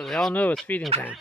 So they all know it's feeding time.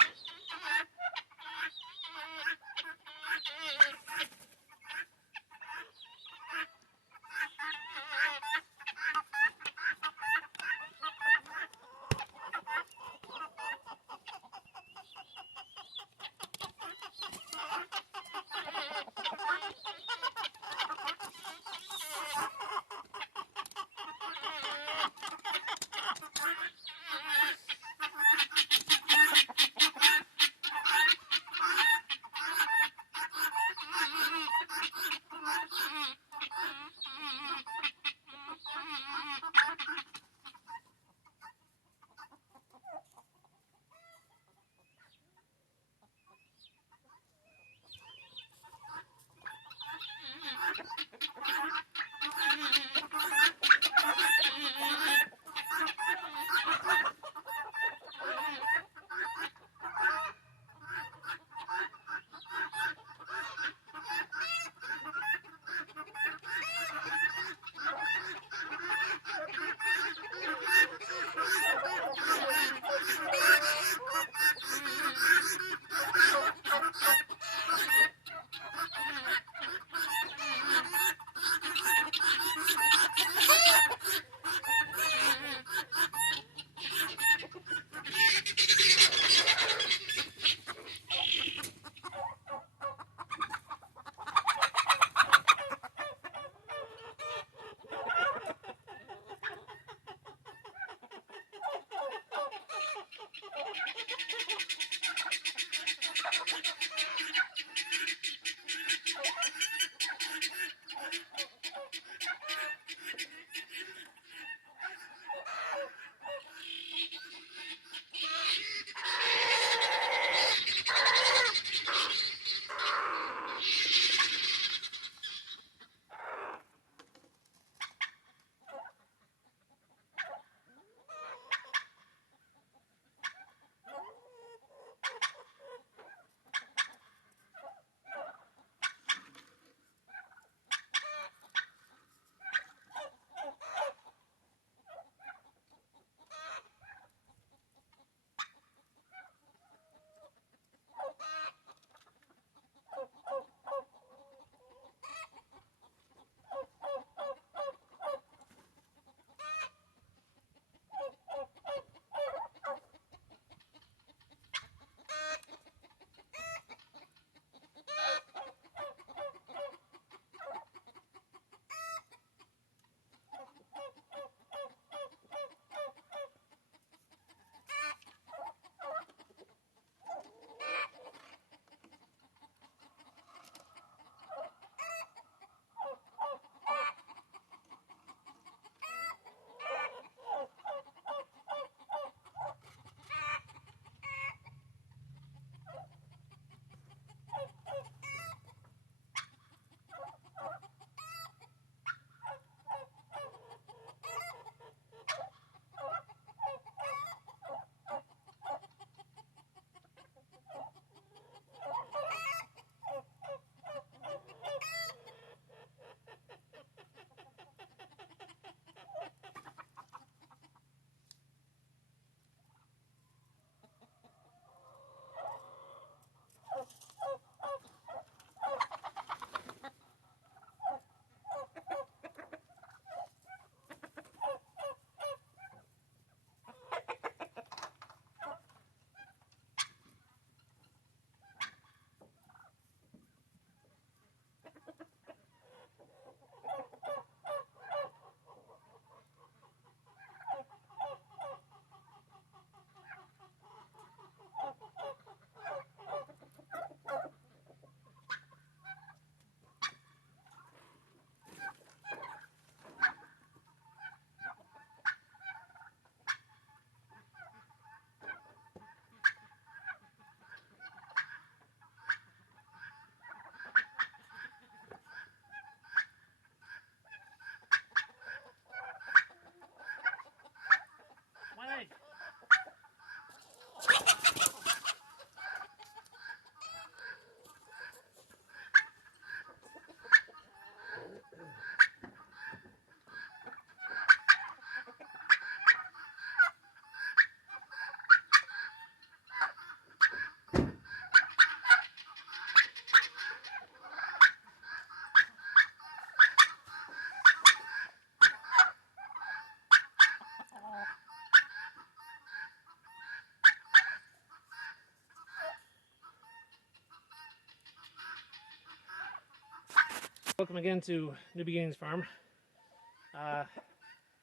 Welcome again to New Beginnings Farm.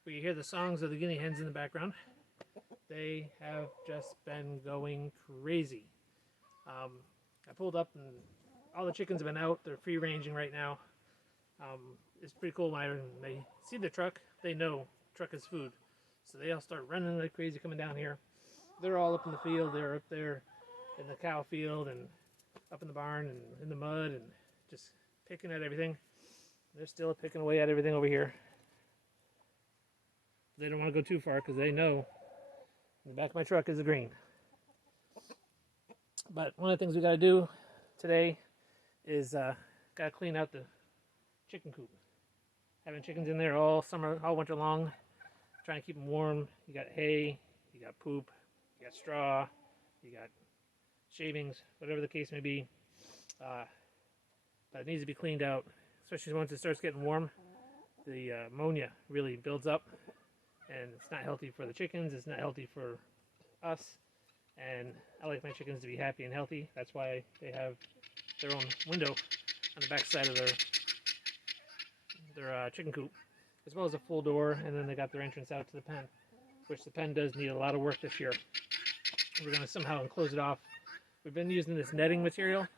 We hear the songs of the guinea hens in the background. They have just been going crazy. I pulled up and all the chickens have been out. They're free ranging right now. It's pretty cool when they see the truck, they know truck is food. So they all start running like crazy coming down here. They're all up in the field. They're up there in the cow field and up in the barn and in the mud and just picking at everything. They're still picking away at everything over here. They don't want to go too far because they know in the back of my truck is a green. But one of the things we got to do today is got to clean out the chicken coop. Having chickens in there all summer, all winter long, trying to keep them warm. You got hay, you got poop, you got straw, you got shavings, whatever the case may be. But it needs to be cleaned out, especially once it starts getting warm. The ammonia really builds up, and it's not healthy for the chickens. It's not healthy for us. And I like my chickens to be happy and healthy. That's why they have their own window on the back side of their chicken coop, as well as a full door, and then they got their entrance out to the pen, which the pen does need a lot of work this year. We're going to somehow enclose it off. We've been using this netting material,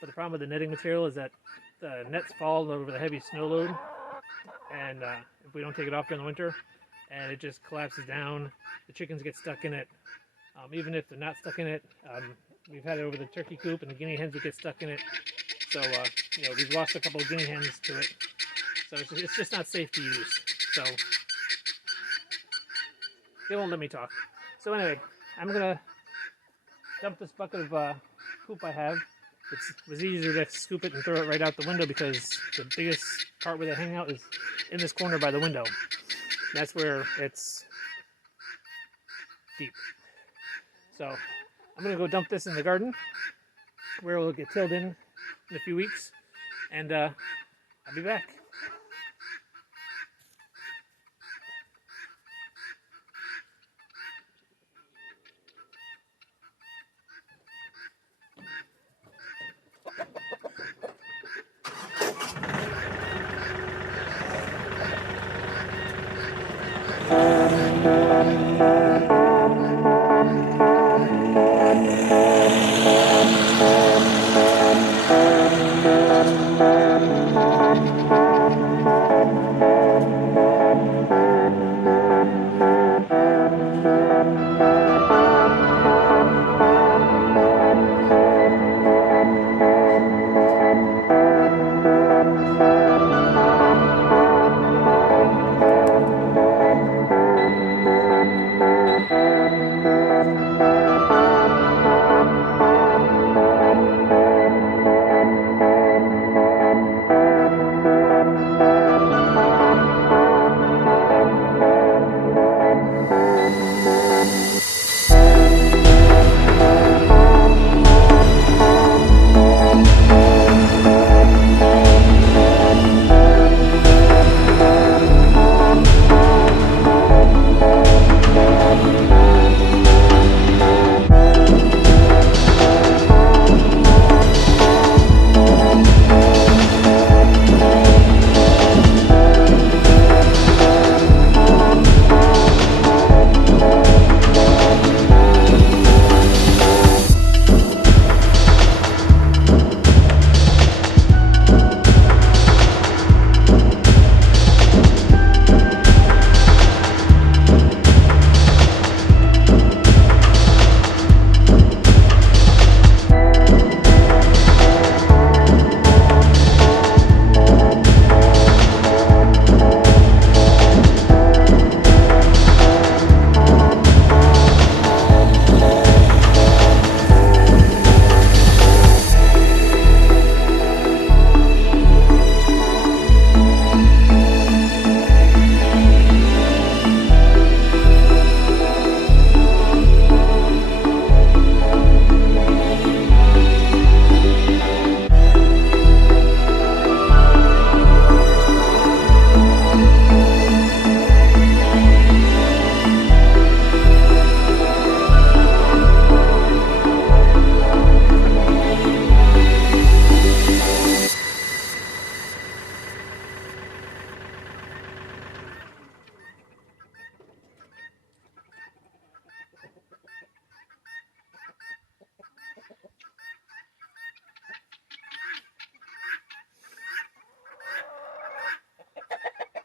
but the problem with the netting material is that the nets fall over the heavy snow load, and if we don't take it off during the winter, and it just collapses down, the chickens get stuck in it. Even if they're not stuck in it, we've had it over the turkey coop, and the guinea hens would get stuck in it. So, we've lost a couple of guinea hens to it. So it's just not safe to use. So they won't let me talk. So anyway, I'm gonna dump this bucket of poop I have. It was easier to scoop it and throw it right out the window because the biggest part where they hang out is in this corner by the window. That's where it's deep. So I'm gonna go dump this in the garden where it will get tilled in a few weeks, and I'll be back.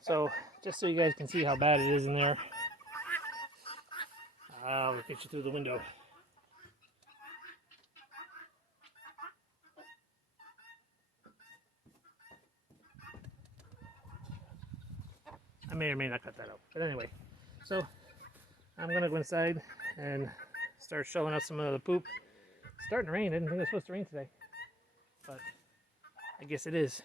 So, just so you guys can see how bad it is in there, I'll get you through the window. I may or may not cut that out. But anyway, so I'm going to go inside and start showing up some of the poop. It's starting to rain. I didn't think it was supposed to rain today, but I guess it is.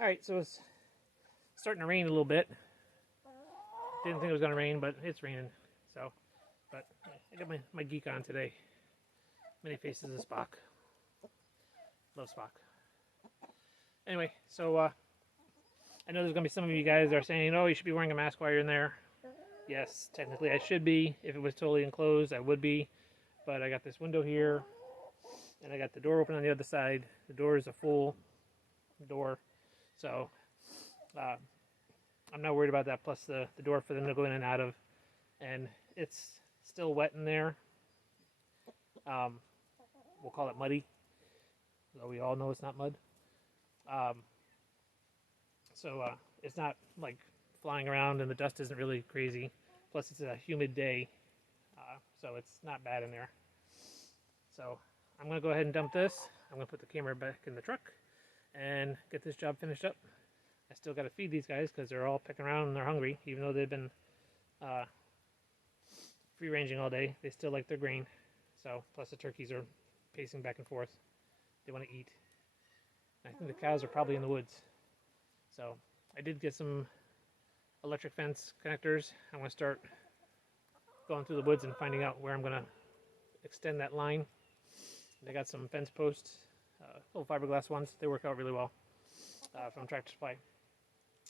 All right, so it's starting to rain a little bit. Didn't think it was going to rain, but it's raining. So, but I got my geek on today. Many faces of Spock. Love Spock. Anyway, so I know there's going to be some of you guys that are saying, oh, you should be wearing a mask while you're in there. Yes, technically I should be. If it was totally enclosed, I would be. But I got this window here, and I got the door open on the other side. The door is a full door, so I'm not worried about that. Plus the door for them to go in and out of, and it's still wet in there. We'll call it muddy, though we all know it's not mud. So it's not like flying around, and the dust isn't really crazy. Plus it's a humid day, so it's not bad in there. So I'm going to go ahead and dump this. I'm going to put the camera back in the truck and get this job finished up. I still got to feed these guys because they're all picking around and they're hungry. Even though they've been free ranging all day, they still like their grain. So plus the turkeys are pacing back and forth. They want to eat. I think the cows are probably in the woods. So I did get some electric fence connectors. I'm going to start going through the woods and finding out where I'm going to extend that line. They got some fence posts, little fiberglass ones. They work out really well from Tractor Supply.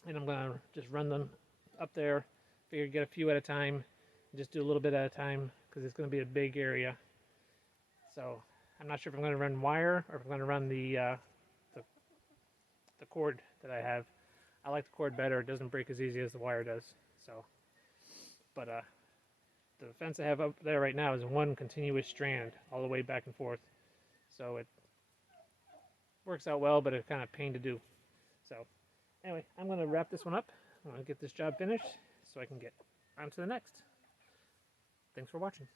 And I'm going to just run them up there. Figure get a few at a time. And just do a little bit at a time because it's going to be a big area. So I'm not sure if I'm going to run wire or if I'm going to run the cord that I have. I like the cord better. It doesn't break as easy as the wire does. So, but the fence I have up there right now is one continuous strand all the way back and forth. So it works out well, but it's kind of a pain to do. So anyway, I'm going to wrap this one up. I'm going to get this job finished so I can get on to the next. Thanks for watching.